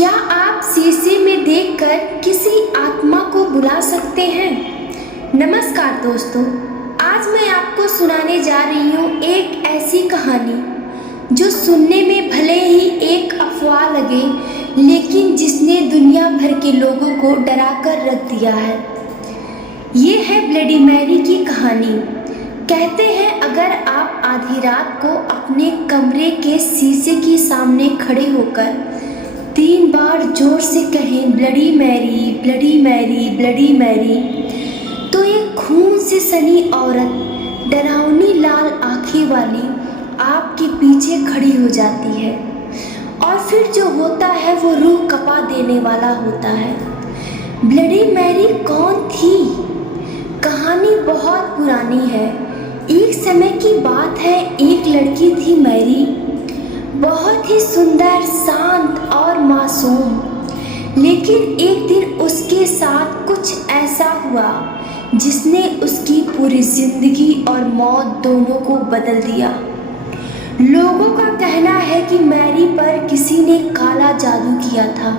क्या आप शीशे में देखकर किसी आत्मा को बुला सकते हैं? नमस्कार दोस्तों, आज मैं आपको सुनाने जा रही हूँ एक ऐसी कहानी जो सुनने में भले ही एक अफवाह लगे, लेकिन जिसने दुनिया भर के लोगों को डरा कर रख दिया है। ये है ब्लडी मैरी की कहानी। कहते हैं अगर आप आधी रात को अपने कमरे के शीशे के सामने खड़े होकर 3 बार जोर से कहें bloody Mary, bloody Mary, bloody Mary, तो एक खून से सनी औरत डरावनी लाल आंखें वाली आपके पीछे खड़ी हो जाती है। और फिर जो होता है वो रूह कपा देने वाला होता है। ब्लडी मैरी कौन थी? कहानी बहुत पुरानी है। एक समय की बात है, एक लड़की थी मैरी, बहुत ही सुंदर, शांत और मासूम। लेकिन एक दिन उसके साथ कुछ ऐसा हुआ जिसने उसकी पूरी जिंदगी और मौत दोनों को बदल दिया। लोगों का कहना है कि मैरी पर किसी ने काला जादू किया था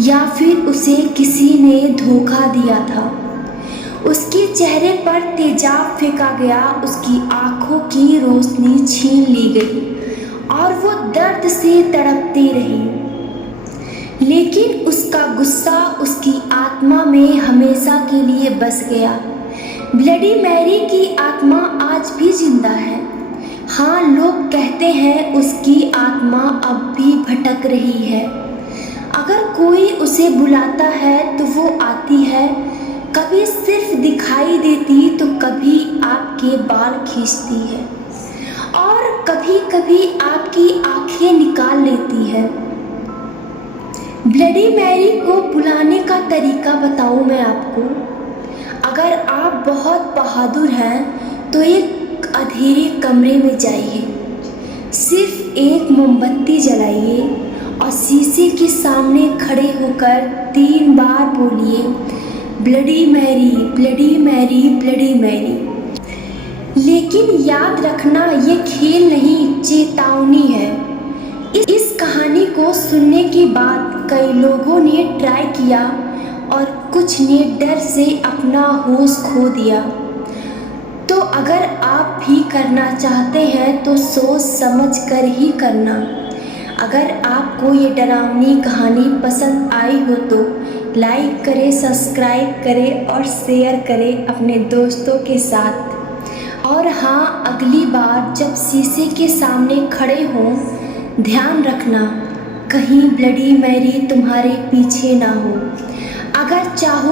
या फिर उसे किसी ने धोखा दिया था। उसके चेहरे पर तेजाब फेंका गया, उसकी आंखों की रोशनी छीन ली गई और वो दर्द से तड़पती रही। लेकिन उसका गुस्सा उसकी आत्मा में हमेशा के लिए बस गया। ब्लडी मैरी की आत्मा आज भी जिंदा है। हाँ, लोग कहते हैं उसकी आत्मा अब भी भटक रही है। अगर कोई उसे बुलाता है तो वो आती है, कभी सिर्फ दिखाई देती तो कभी आपके बाल खींचती है और कभी कभी आपकी आंखें निकाल लेती है। ब्लडी मैरी को बुलाने का तरीका बताऊं मैं आपको। अगर आप बहुत बहादुर हैं तो एक अंधेरे कमरे में जाइए, सिर्फ एक मोमबत्ती जलाइए और शीशे के सामने खड़े होकर 3 बार बोलिए bloody Mary, bloody Mary, bloody Mary. लेकिन याद रखना, ये खेल नहीं, चेतावनी है। इस कहानी को सुनने के बाद कई लोगों ने ट्राई किया और कुछ ने डर से अपना होश खो दिया। तो अगर आप भी करना चाहते हैं तो सोच समझ कर ही करना। अगर आपको ये डरावनी कहानी पसंद आई हो तो लाइक करें, सब्सक्राइब करें और शेयर करें अपने दोस्तों के साथ। और हाँ, अगली बार जब शीशे के सामने खड़े हों, ध्यान रखना कहीं ब्लडी मैरी तुम्हारे पीछे ना हो। अगर चाहो